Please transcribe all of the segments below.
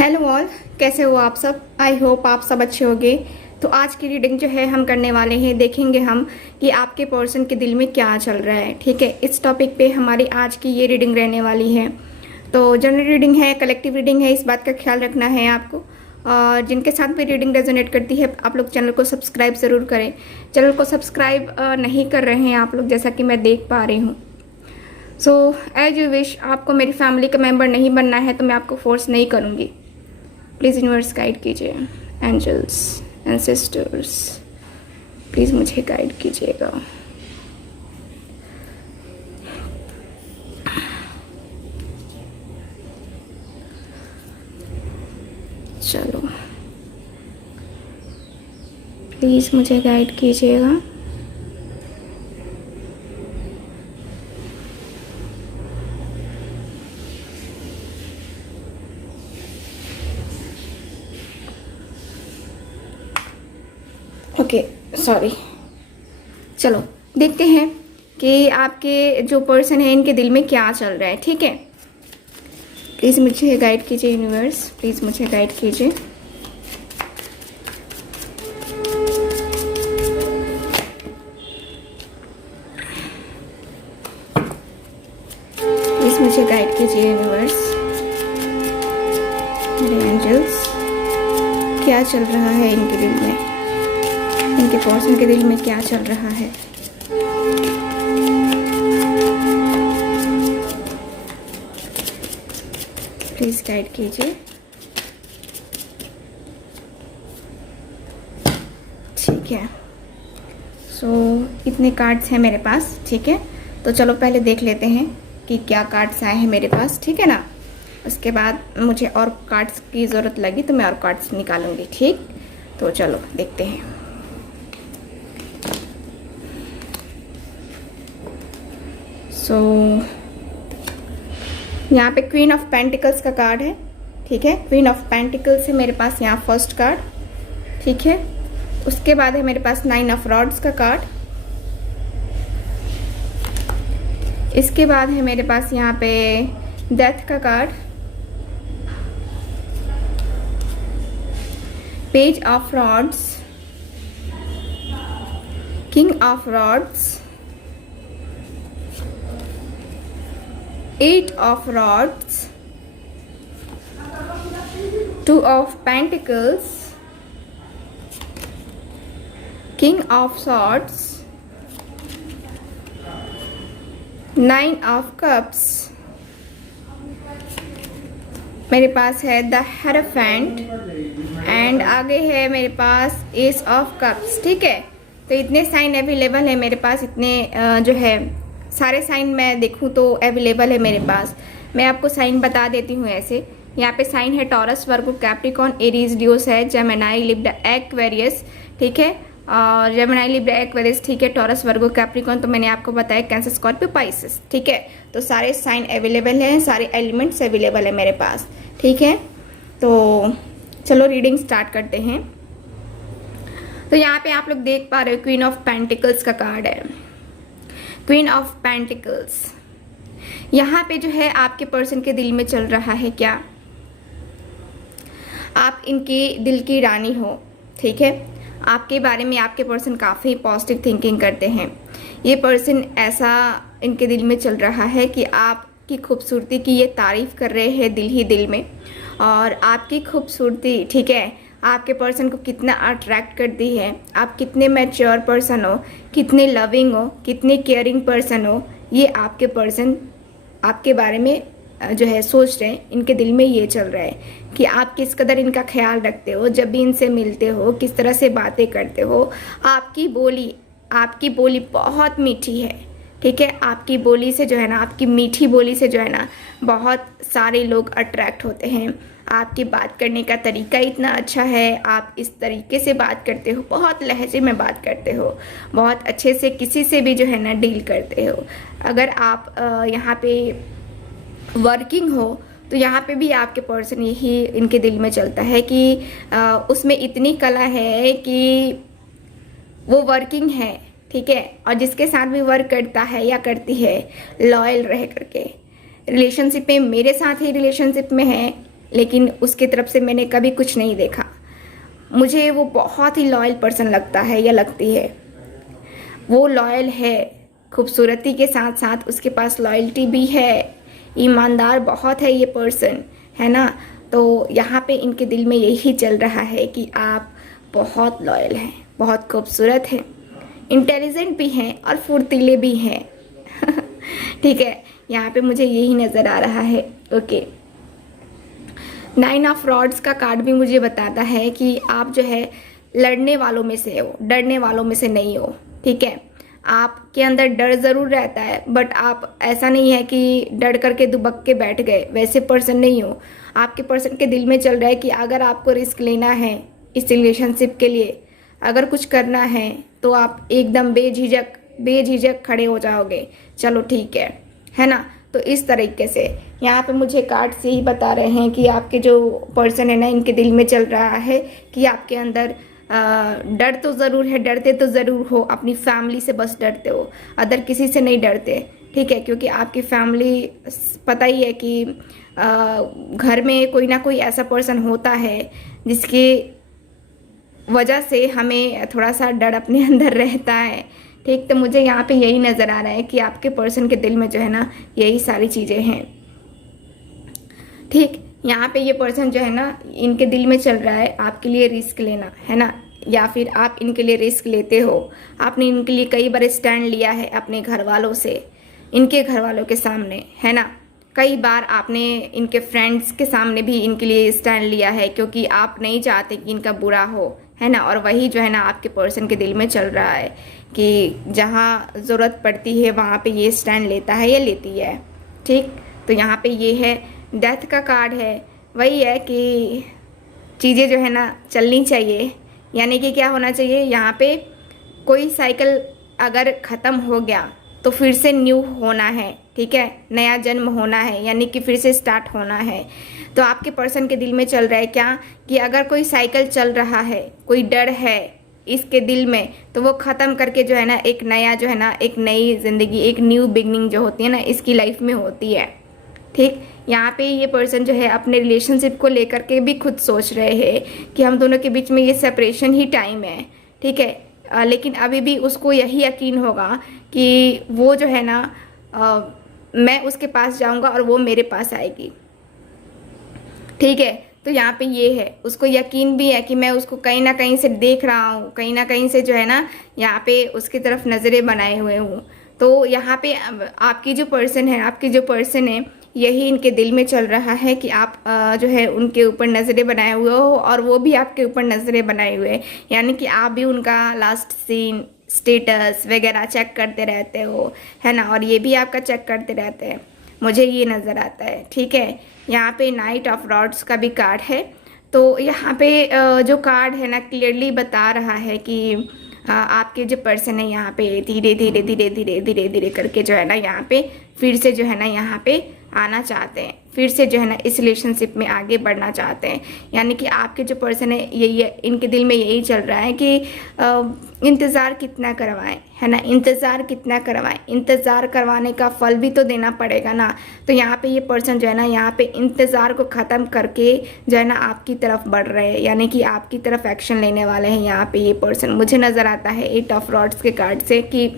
Hello all, कैसे हो आप सब। आई होप आप सब अच्छे होंगे। तो आज की रीडिंग जो है हम करने वाले हैं, देखेंगे हम कि आपके पर्सन के दिल में क्या चल रहा है। ठीक है, इस टॉपिक पे हमारी आज की ये रीडिंग रहने वाली है। तो जनरल रीडिंग है, कलेक्टिव रीडिंग है, इस बात का ख्याल रखना है आपको। और जिनके साथ भी रीडिंग रेजोनेट करती है, आप लोग चैनल को सब्सक्राइब ज़रूर करें। चैनल को सब्सक्राइब नहीं कर रहे हैं आप लोग, जैसा कि मैं देख पा रही हूँ। सो एज यू विश, आपको मेरी फैमिली का मेंबर नहीं बनना है तो मैं आपको फोर्स नहीं करूँगी। प्लीज़ यूनिवर्स गाइड कीजिए, एंजल्स एंड सिस्टर्स प्लीज़ मुझे गाइड कीजिएगा। चलो प्लीज़ मुझे गाइड कीजिएगा। Okay, sorry. चलो देखते हैं कि आपके जो पर्सन है इनके दिल में क्या चल रहा है। ठीक है, प्लीज़ मुझे गाइड कीजिए यूनिवर्स, प्लीज़ मुझे गाइड कीजिए। प्लीज़ मुझे गाइड कीजिए यूनिवर्स, मेरे एंजल्स, क्या चल रहा है इनके दिल में, इनके पर्सन के दिल में क्या चल रहा है। प्लीज गाइड कीजिए। ठीक है, सो इतने कार्ड्स हैं मेरे पास। ठीक है, तो चलो पहले देख लेते हैं कि क्या कार्ड्स आए हैं मेरे पास। ठीक है ना, उसके बाद मुझे और कार्ड्स की ज़रूरत लगी तो मैं और कार्ड्स निकालूंगी। ठीक, तो चलो देखते हैं। सो यहाँ पे क्वीन ऑफ पेंटिकल्स का कार्ड है। ठीक है, क्वीन ऑफ पेंटिकल्स है मेरे पास यहाँ फर्स्ट कार्ड। ठीक है, उसके बाद है मेरे पास नाइन ऑफ रॉड्स का कार्ड। इसके बाद है मेरे पास यहाँ पे डेथ का card, page of rods, king of rods, eight of rods, two of pentacles, king of swords, nine of cups, मेरे पास है द हेरोफेंट एंड आगे है मेरे पास एस ऑफ कप्स। ठीक है, तो इतने साइन अवेलेबल है मेरे पास, इतने जो है सारे साइन मैं देखूं तो अवेलेबल है मेरे पास। मैं आपको साइन बता देती हूँ ऐसे। यहाँ पे साइन है टॉरस, वर्गो, कैप्रिकॉन, एरीज, लियो, है जेमिनी, लिब्रा, एक्वेरियस। ठीक है, और जेमिनी, लिब्रा, एक्वेरियस। ठीक है, टॉरस, वर्गो, कैप्रिकॉन तो मैंने आपको बताया, कैंसर, स्कॉर्पियो, पाइसेस। ठीक है, तो सारे साइन अवेलेबल हैं, सारे एलिमेंट्स अवेलेबल है मेरे पास। ठीक है, तो चलो रीडिंग स्टार्ट करते हैं। तो यहाँ पे आप लोग देख पा रहे हो क्वीन ऑफ पेंटिकल्स का कार्ड है। क्वीन ऑफ पेंटिकल्स यहाँ पे जो है आपके पर्सन के दिल में चल रहा है क्या। आप इनके दिल की रानी हो। ठीक है, आपके बारे में आपके पर्सन काफ़ी पॉजिटिव थिंकिंग करते हैं। ये पर्सन ऐसा इनके दिल में चल रहा है कि आपकी खूबसूरती की ये तारीफ़ कर रहे हैं दिल ही दिल में। और आपकी खूबसूरती, ठीक है, आपके पर्सन को कितना अट्रैक्ट करती है। आप कितने मैच्योर पर्सन हो, कितने लविंग हो, कितने केयरिंग पर्सन हो, ये आपके पर्सन आपके बारे में जो है सोच रहे हैं। इनके दिल में ये चल रहा है कि आप किस कदर इनका ख्याल रखते हो, जब भी इनसे मिलते हो किस तरह से बातें करते हो। आपकी बोली बहुत मीठी है। ठीक है, आपकी बोली से जो है ना, आपकी मीठी बोली से जो है ना, बहुत सारे लोग अट्रैक्ट होते हैं। आपकी बात करने का तरीका इतना अच्छा है, आप इस तरीके से बात करते हो, बहुत लहजे में बात करते हो, बहुत अच्छे से किसी से भी जो है ना डील करते हो। अगर आप यहाँ पे वर्किंग हो तो यहाँ पे भी आपके पर्सन यही इनके दिल में चलता है कि उसमें इतनी कला है कि वो वर्किंग है। ठीक है, और जिसके साथ भी वर्क करता है या करती है, लॉयल रह करके रिलेशनशिप में, मेरे साथ ही रिलेशनशिप में है, लेकिन उसके तरफ से मैंने कभी कुछ नहीं देखा। मुझे वो बहुत ही लॉयल पर्सन लगता है या लगती है। वो लॉयल है, खूबसूरती के साथ साथ उसके पास लॉयल्टी भी है, ईमानदार बहुत है ये पर्सन, है ना। तो यहाँ पे इनके दिल में यही चल रहा है कि आप बहुत लॉयल हैं, बहुत खूबसूरत हैं, इंटेलिजेंट भी हैं और फुर्तीले भी हैं। ठीक है, यहाँ पे मुझे यही नज़र आ रहा है। ओके, 9 ऑफ रॉड्स का कार्ड भी मुझे बताता है कि आप जो है लड़ने वालों में से हो, डरने वालों में से नहीं हो। ठीक है, आपके अंदर डर ज़रूर रहता है, बट आप ऐसा नहीं है कि डर करके दुबक के बैठ गए, वैसे पर्सन नहीं हो। आपके पर्सन के दिल में चल रहा है कि अगर आपको रिस्क लेना है इस रिलेशनशिप के लिए, अगर कुछ करना है तो आप एकदम बेझिझक खड़े हो जाओगे, चलो ठीक है ना। तो इस तरीके से यहाँ पे मुझे कार्ड से ही बता रहे हैं कि आपके जो पर्सन है ना, इनके दिल में चल रहा है कि आपके अंदर डर तो ज़रूर है, डरते तो ज़रूर हो, अपनी फैमिली से बस डरते हो, अदर किसी से नहीं डरते। ठीक है, क्योंकि आपकी फैमिली, पता ही है कि घर में कोई ना कोई ऐसा पर्सन होता है जिसकी वजह से हमें थोड़ा सा डर अपने अंदर रहता है। ठीक, तो मुझे यहाँ पे यही नज़र आ रहा है कि आपके पर्सन के दिल में जो है ना यही सारी चीज़ें हैं। ठीक, यहाँ पे ये पर्सन जो है ना, इनके दिल में चल रहा है आपके लिए रिस्क लेना, है ना, या फिर आप इनके लिए रिस्क लेते हो। आपने इनके लिए कई बार स्टैंड लिया है अपने घर वालों से, इनके घर वालों के सामने, है ना। कई बार आपने इनके फ्रेंड्स के सामने भी इनके लिए स्टैंड लिया है, क्योंकि आप नहीं चाहते कि इनका बुरा हो, है ना। और वही जो है ना आपके पर्सन के दिल में चल रहा है कि जहाँ ज़रूरत पड़ती है वहाँ पे ये स्टैंड लेता है या लेती है। ठीक, तो यहाँ पे ये है, डेथ का कार्ड है। वही है कि चीज़ें जो है ना चलनी चाहिए, यानी कि क्या होना चाहिए, यहाँ पे कोई साइकिल अगर ख़त्म हो गया तो फिर से न्यू होना है। ठीक है, नया जन्म होना है, यानी कि फिर से स्टार्ट होना है। तो आपके पर्सन के दिल में चल रहा है क्या कि अगर कोई साइकिल चल रहा है, कोई डर है इसके दिल में, तो वो ख़त्म करके जो है ना एक नया जो है ना, एक नई ज़िंदगी, एक न्यू बिगनिंग जो होती है ना इसकी लाइफ में होती है। ठीक, यहाँ पे ये पर्सन जो है अपने रिलेशनशिप को लेकर के भी खुद सोच रहे हैं कि हम दोनों के बीच में ये सेपरेशन ही टाइम है। ठीक है, लेकिन अभी भी उसको यही यकीन होगा कि वो जो है ना मैं उसके पास जाऊंगा और वो मेरे पास आएगी। ठीक है, तो यहाँ पे ये है, उसको यकीन भी है कि मैं उसको कहीं ना कहीं से देख रहा हूँ, कहीं ना कहीं से जो है ना यहाँ पे उसकी तरफ नज़रें बनाए हुए हूँ। तो यहाँ पे आपकी जो पर्सन है यही इनके दिल में चल रहा है कि आप जो है उनके ऊपर नज़रें बनाए हुए हो और वो भी आपके ऊपर नज़रें बनाए हुए हैं, यानी कि आप भी उनका लास्ट सीन, स्टेटस वगैरह चेक करते रहते हो, है ना, और ये भी आपका चेक करते रहते हैं, मुझे ये नज़र आता है। ठीक है, यहाँ पे नाइट ऑफ रॉड्स का भी कार्ड है। तो यहाँ पे जो कार्ड है ना क्लियरली बता रहा है कि आपके जो पर्सन है यहाँ पे धीरे धीरे धीरे धीरे धीरे धीरे करके जो है ना यहाँ पे फिर से जो है ना यहाँ पे आना चाहते हैं, फिर से जो है ना इस रिलेशनशिप में आगे बढ़ना चाहते हैं। यानी कि आपके जो पर्सन है यही, इनके दिल में यही चल रहा है कि इंतज़ार कितना करवाएं, है ना, इंतज़ार कितना करवाएं, इंतज़ार करवाने का फल भी तो देना पड़ेगा ना। तो यहाँ पे ये पर्सन जो है ना यहाँ पे इंतज़ार को ख़त्म करके जो है ना आपकी तरफ बढ़ रहे हैं, यानी कि आपकी तरफ एक्शन लेने वाले हैं यहाँ पे ये पर्सन। मुझे नज़र आता है 8 ऑफ रॉड्स के कार्ड से कि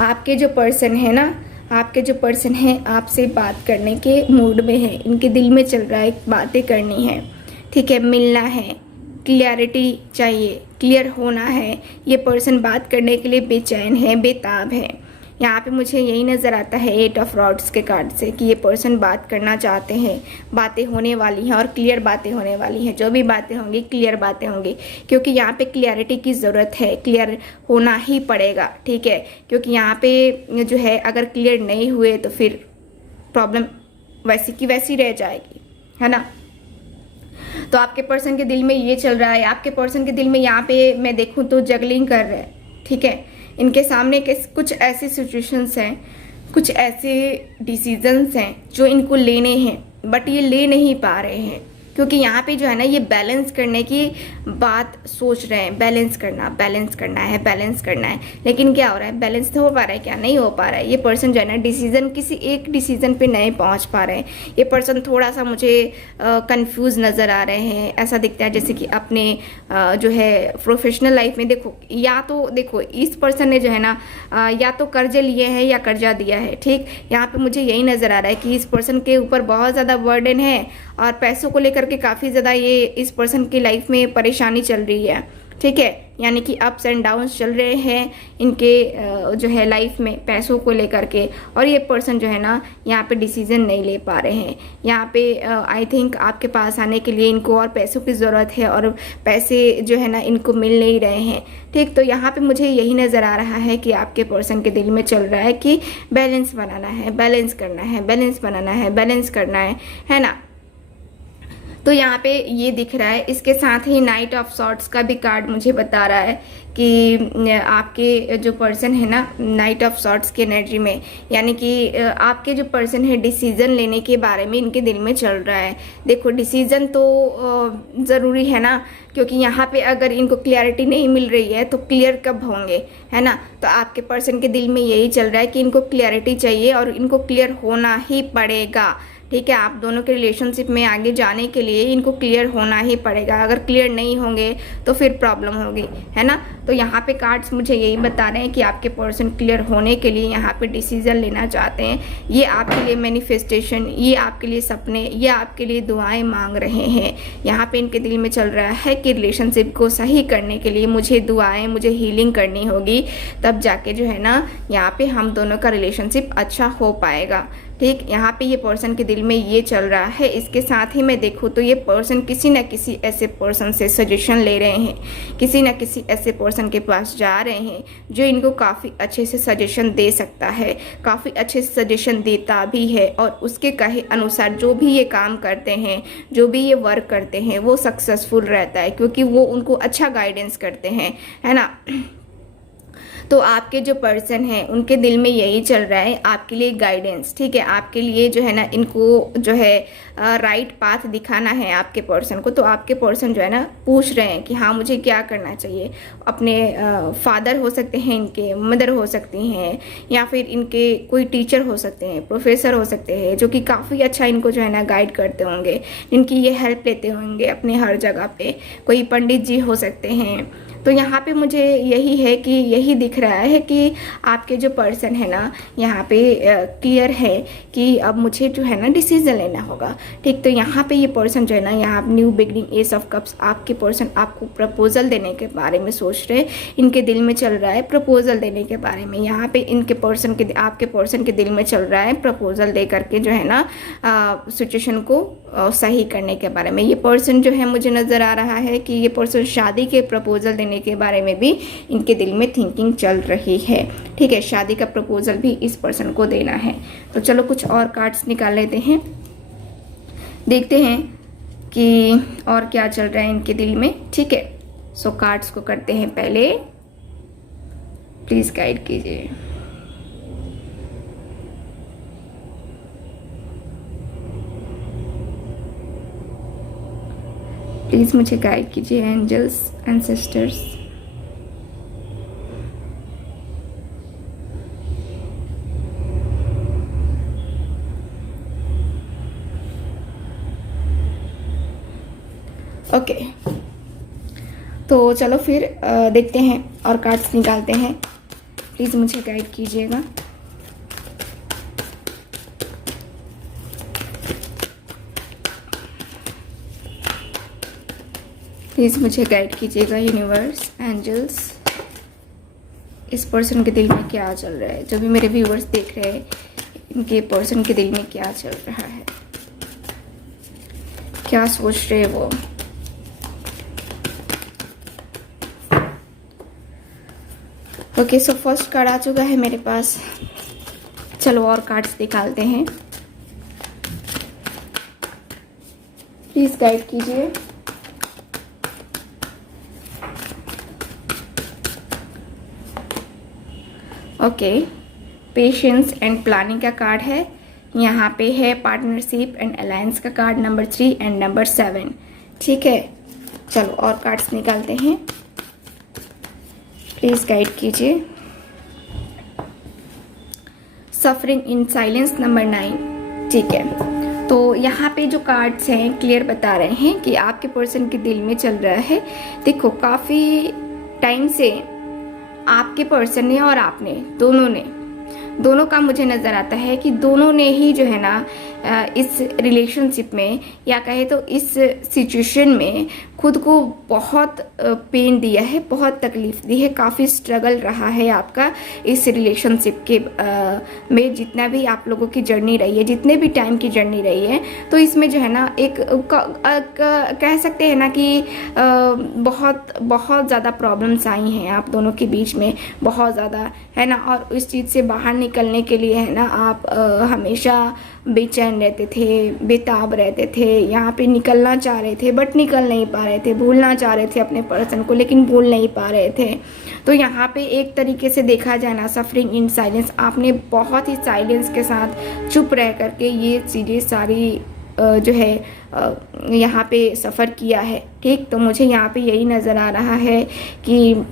आपके जो पर्सन है ना, आपके जो पर्सन है आपसे बात करने के मूड में है, इनके दिल में चल रहा है बातें करनी है। ठीक है, मिलना है, क्लियरिटी चाहिए, क्लियर होना है। ये पर्सन बात करने के लिए बेचैन है, बेताब है। यहाँ पे मुझे यही नज़र आता है 8 ऑफ रॉड्स के कार्ड से कि ये पर्सन बात करना चाहते हैं, बातें होने वाली हैं और क्लियर बातें होने वाली हैं। जो भी बातें होंगी क्लियर बातें होंगी, क्योंकि यहाँ पे क्लियरिटी की ज़रूरत है, क्लियर होना ही पड़ेगा। ठीक है, क्योंकि यहाँ पे जो है अगर क्लियर नहीं हुए तो फिर प्रॉब्लम वैसी की वैसी रह जाएगी, है ना। तो आपके पर्सन के दिल में ये चल रहा है, आपके पर्सन के दिल में यहाँ पे मैं देखूँ तो जगलिंग कर रहे हैं। ठीक है, इनके सामने कुछ ऐसी सिचुएशंस हैं, कुछ ऐसे डिसीजंस हैं जो इनको लेने हैं बट ये ले नहीं पा रहे हैं। क्योंकि यहाँ पे जो है ना ये बैलेंस करने की बात सोच रहे हैं, बैलेंस करना है, बैलेंस करना है। लेकिन क्या हो रहा है, बैलेंस तो हो पा रहा है क्या, नहीं हो पा रहा है। ये पर्सन जो है ना डिसीजन, किसी एक डिसीजन पे नहीं पहुँच पा रहे हैं। ये पर्सन थोड़ा सा मुझे कंफ्यूज नज़र आ रहे हैं। ऐसा दिखता है जैसे कि अपने जो है प्रोफेशनल लाइफ में देखो, या तो देखो इस पर्सन ने जो है ना या तो कर्जे लिए हैं या कर्जा दिया है। ठीक, यहाँ पे मुझे यही नज़र आ रहा है कि इस पर्सन के ऊपर बहुत ज़्यादा बर्डन है और पैसों को लेकर के काफ़ी ज़्यादा ये इस पर्सन की लाइफ में परेशानी चल रही है। ठीक है, यानी कि अप्स एंड डाउन्स चल रहे हैं इनके जो है लाइफ में पैसों को लेकर के। और ये पर्सन जो है ना यहाँ पे डिसीजन नहीं ले पा रहे हैं। यहाँ पे आई थिंक आपके पास आने के लिए इनको और पैसों की ज़रूरत है और पैसे जो है ना इनको मिल नहीं रहे हैं। ठीक, तो यहाँ पे मुझे यही नज़र आ रहा है कि आपके पर्सन के दिल में चल रहा है कि बैलेंस बनाना है, बैलेंस करना है, बैलेंस बनाना है, बैलेंस करना है ना। तो यहाँ पे ये दिख रहा है। इसके साथ ही नाइट ऑफ सॉर्ट्स का भी कार्ड मुझे बता रहा है कि आपके जो पर्सन है ना नाइट ऑफ सॉर्ट्स की एनर्जी में, यानी कि आपके जो पर्सन है डिसीजन लेने के बारे में इनके दिल में चल रहा है। देखो डिसीजन तो ज़रूरी है ना, क्योंकि यहाँ पे अगर इनको क्लैरिटी नहीं मिल रही है तो क्लियर कब होंगे, है ना। तो आपके पर्सन के दिल में यही चल रहा है कि इनको क्लैरिटी चाहिए और इनको क्लियर होना ही पड़ेगा। ठीक है, आप दोनों के रिलेशनशिप में आगे जाने के लिए इनको क्लियर होना ही पड़ेगा। अगर क्लियर नहीं होंगे तो फिर प्रॉब्लम होगी, है ना। तो यहाँ पे कार्ड्स मुझे यही बता रहे हैं कि आपके पर्सन क्लियर होने के लिए यहाँ पे डिसीजन लेना चाहते हैं। ये आपके लिए मैनिफेस्टेशन, ये आपके लिए सपने, ये आपके लिए दुआएं मांग रहे हैं। यहाँ पे इनके दिल में चल रहा है कि रिलेशनशिप को सही करने के लिए मुझे दुआएं, मुझे हीलिंग करनी होगी, तब जाके जो है ना यहाँ पे हम दोनों का रिलेशनशिप अच्छा हो पाएगा। ठीक, यहाँ पे ये पर्सन के दिल में ये चल रहा है। इसके साथ ही मैं देखूँ तो ये पर्सन किसी न किसी ऐसे पर्सन से सजेशन ले रहे हैं, किसी न किसी ऐसे पर्सन के पास जा रहे हैं जो इनको काफ़ी अच्छे से सजेशन दे सकता है, काफ़ी अच्छे से सजेशन देता भी है और उसके कहे अनुसार जो भी ये काम करते हैं, जो भी ये वर्क करते हैं वो सक्सेसफुल रहता है, क्योंकि वो उनको अच्छा गाइडेंस करते हैं, है ना। तो आपके जो पर्सन है उनके दिल में यही चल रहा है आपके लिए गाइडेंस। ठीक है, आपके लिए जो है ना इनको जो है राइट पाथ दिखाना है आपके पर्सन को। तो आपके पर्सन जो है ना पूछ रहे हैं कि हाँ मुझे क्या करना चाहिए। अपने फादर हो सकते हैं, इनके मदर हो सकती हैं, या फिर इनके कोई टीचर हो सकते हैं, प्रोफेसर हो सकते हैं, जो कि काफ़ी अच्छा इनको जो है ना गाइड करते होंगे, इनकी ये हेल्प लेते होंगे अपने हर जगह पे। कोई पंडित जी हो सकते हैं। तो यहाँ पे मुझे यही है कि यही दिख रहा है कि आपके जो पर्सन है ना यहाँ पे क्लियर है कि अब मुझे जो है ना डिसीजन लेना होगा। ठीक, तो यहाँ पे ये पर्सन जो है ना यहाँ new beginning, S of cups, आपके पर्सन आपको प्रपोजल देने के बारे में सोच रहे हैं। इनके दिल में चल रहा है प्रपोजल देने के बारे में। यहाँ पे इनके पर्सन के, आपके पर्सन के दिल में चल रहा है प्रपोजल दे करके जो है ना सिचुएशन को सही करने के बारे में। ये पर्सन जो है मुझे नज़र आ रहा है कि ये पर्सन शादी के प्रपोजल देने के बारे में भी इनके दिल में थिंकिंग चल रही है। ठीक है, शादी का प्रपोजल भी इस पर्सन को देना है। तो चलो कुछ और कार्ड्स निकाल लेते हैं, देखते हैं कि और क्या चल रहा है इनके दिल में। ठीक है, सो कार्ड्स को करते हैं पहले, प्लीज गाइड कीजिए। प्लीज मुझे गाइड कीजिए एंजल्स, एंसेस्टर्स। ओके, तो चलो फिर देखते हैं और कार्ड्स निकालते हैं। प्लीज़ मुझे गाइड कीजिएगा। प्लीज़ मुझे गाइड कीजिएगा यूनिवर्स, एंजल्स। इस पर्सन के दिल में क्या चल रहा है, जो भी मेरे व्यूअर्स देख रहे हैं इनके पर्सन के दिल में क्या चल रहा है, क्या सोच रहे हैं वो। ओके, सो फर्स्ट कार्ड आ चुका है मेरे पास। चलो और कार्ड्स निकालते हैं, प्लीज गाइड कीजिए। ओके, पेशेंस एंड प्लानिंग का कार्ड है। यहाँ पे है पार्टनरशिप एंड अलायंस का कार्ड नंबर 3 एंड नंबर 7। ठीक है, चलो और कार्ड्स निकालते हैं, प्लीज़ गाइड कीजिए। Suffering in silence number 9। ठीक है, तो यहाँ पे जो कार्ड्स हैं क्लियर बता रहे हैं कि आपके पर्सन के दिल में चल रहा है। देखो, काफ़ी टाइम से आपके पर्सन ने और आपने दोनों का मुझे नज़र आता है कि दोनों ने ही जो है ना इस रिलेशनशिप में या कहे तो इस सिचुएशन में खुद को बहुत पेन दिया है, बहुत तकलीफ दी है, काफ़ी स्ट्रगल रहा है आपका इस रिलेशनशिप के में। जितना भी आप लोगों की जर्नी रही है, जितने भी टाइम की जर्नी रही है, तो इसमें जो है ना एक कह सकते हैं ना कि बहुत ज़्यादा प्रॉब्लम्स आई हैं आप दोनों के बीच में, बहुत ज़्यादा, है ना। और इस चीज़ से बाहर निकलने के लिए है ना आप हमेशा बेचैन रहते थे, बेताब रहते थे, यहाँ पे निकलना चाह रहे थे बट निकल नहीं पा रहे थे, भूलना चाह रहे थे अपने पर्सन को लेकिन भूल नहीं पा रहे थे। तो यहाँ पे एक तरीके से देखा जाए ना, सफरिंग इन साइलेंस, आपने बहुत ही साइलेंस के साथ चुप रह करके ये चीज़ें सारी जो है यहाँ पे सफ़र किया है। ठीक, तो मुझे यहाँ पे यही नज़र आ रहा है कि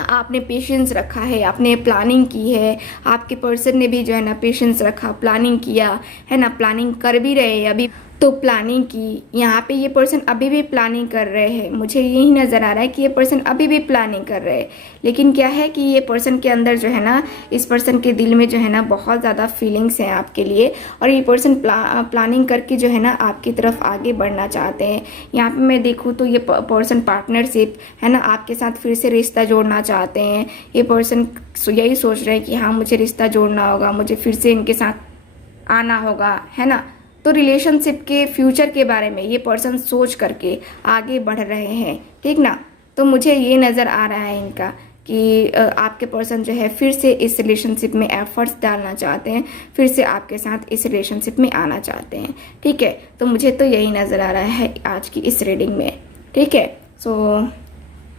आपने पेशेंस रखा है, आपने प्लानिंग की है, आपके पर्सन ने भी जो है ना पेशेंस रखा, प्लानिंग किया है ना, प्लानिंग कर भी रहे हैं अभी तो प्लानिंग की। यहाँ पे ये पर्सन अभी भी प्लानिंग कर रहे हैं, मुझे यही नज़र आ रहा है कि ये पर्सन अभी भी प्लानिंग कर रहे हैं। लेकिन क्या है कि ये पर्सन के अंदर जो है ना, इस पर्सन के दिल में जो है ना बहुत ज़्यादा फीलिंग्स हैं आपके लिए, और ये पर्सन प्लानिंग करके जो है ना आपकी तरफ आगे बढ़ना चाहते हैं। यहाँ पे मैं देखूँ तो ये पर्सन पार्टनरशिप है ना आपके साथ फिर से रिश्ता जोड़ना चाहते हैं। ये पर्सन यही सोच रहे हैं कि हाँ, मुझे रिश्ता जोड़ना होगा, मुझे फिर से इनके साथ आना होगा, है ना। तो रिलेशनशिप के फ्यूचर के बारे में ये पर्सन सोच करके आगे बढ़ रहे हैं। ठीक ना, तो मुझे ये नज़र आ रहा है इनका कि आपके पर्सन जो है फिर से इस रिलेशनशिप में एफर्ट्स डालना चाहते हैं, फिर से आपके साथ इस रिलेशनशिप में आना चाहते हैं। ठीक है, तो मुझे तो यही नज़र आ रहा है आज की इस रीडिंग में। ठीक है, सो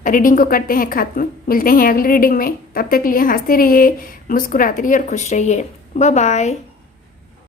रीडिंग को करते हैं ख़त्म, मिलते हैं अगली रीडिंग में। तब तक के लिए हंसते रहिए, मुस्कुराते रहिए और खुश रहिए। Bye bye.